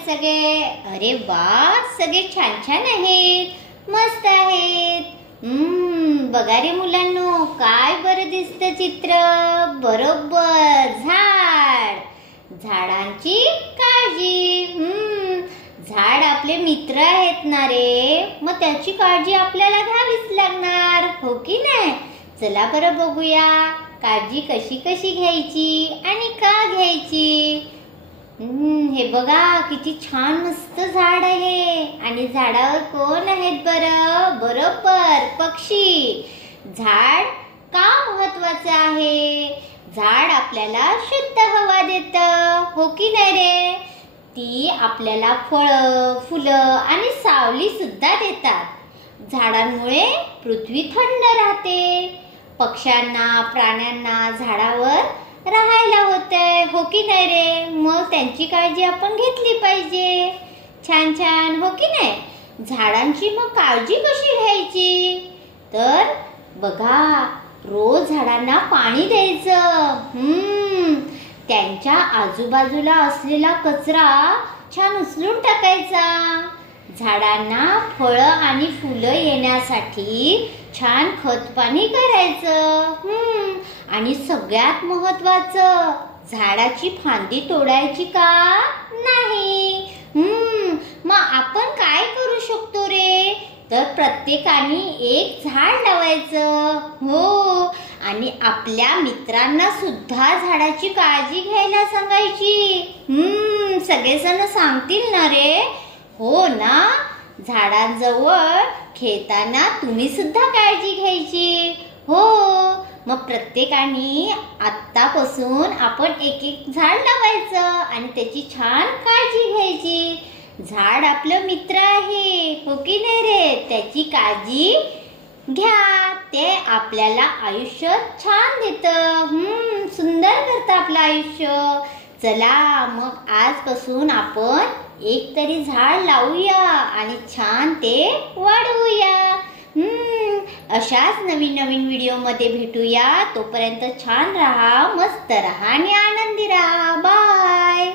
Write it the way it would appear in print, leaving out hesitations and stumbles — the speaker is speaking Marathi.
आहेत सगळे? अरे वा, सगळे छान छान आहेत, मस्त आहेत. बघा रे मुलांनो, काय बरं दिसतं चित्र. बरोबर, झाडांची काळजी. झाड आपले मित्र आहेत ना रे, मग त्याची काळजी आपल्याला घ्यावीच लागणार, हो की नाही? चला बरं बघूया काळजी कशी कशी घ्यायची आणि का घ्यायची. हे बघा किती छान मस्त झाड आहे. आणि झाडावर कोण आहेत बरं? बरोबर, पक्षी. झाड का महत्वाचं आहे? झाड आपल्याला शुद्ध हवा देतं, हो की नाही रे? ती आपल्याला फळं, फुलं आणि सावली सुद्धा देतात. झाडांमुळे पृथ्वी थंड राहते. पक्ष्यांना, प्राण्यांना झाडावर राहायला होतंय, हो की नाही रे? मग त्यांची काळजी आपण घेतली पाहिजे. छान छान, हो की नाही? झाडांची मग काळजी कशी घ्यायची? तर बघा, रोज झाडांना पाणी द्यायचं. त्यांच्या आजूबाजूला असलेला कचरा छान उचलून टाकायचा. झाडांना फळं आणि फुलं येण्यासाठी छान खत पाणी करायचं. आणि सगळ्यात महत्वाचं, झाडाची फांदी तोडायची का नाही. मग आपण काय करू शकतो रे? तर प्रत्येकाने एक झाड लावायचं, हो. आणि आपल्या मित्रांना सुद्धा झाडाची काळजी घ्यायला सांगायची. सगळेजण सांगतील ना रे? हो ना. झाडांजवळ खेळताना तुम्ही सुद्धा काळजी घ्यायची, हो. मग प्रत्येकाने आत्तापासून आपण एक एक झाड लावायचं आणि त्याची छान काळजी घ्यायची. झाड आपलं मित्र आहे, हो की नाही रे? त्याची काळजी घ्या, ते आपल्याला आयुष्य छान देतं, सुंदर करतं आपलं आयुष्य. चला मग आजपासून आपण एक तरी झाड लावूया आणि छान ते वाढवूया. अशाच नवीन नवीन व्हिडिओ मध्ये भेटूया. तोपर्यंत छान राहा, मस्त राहा आणि आनंदी राहा. बाय.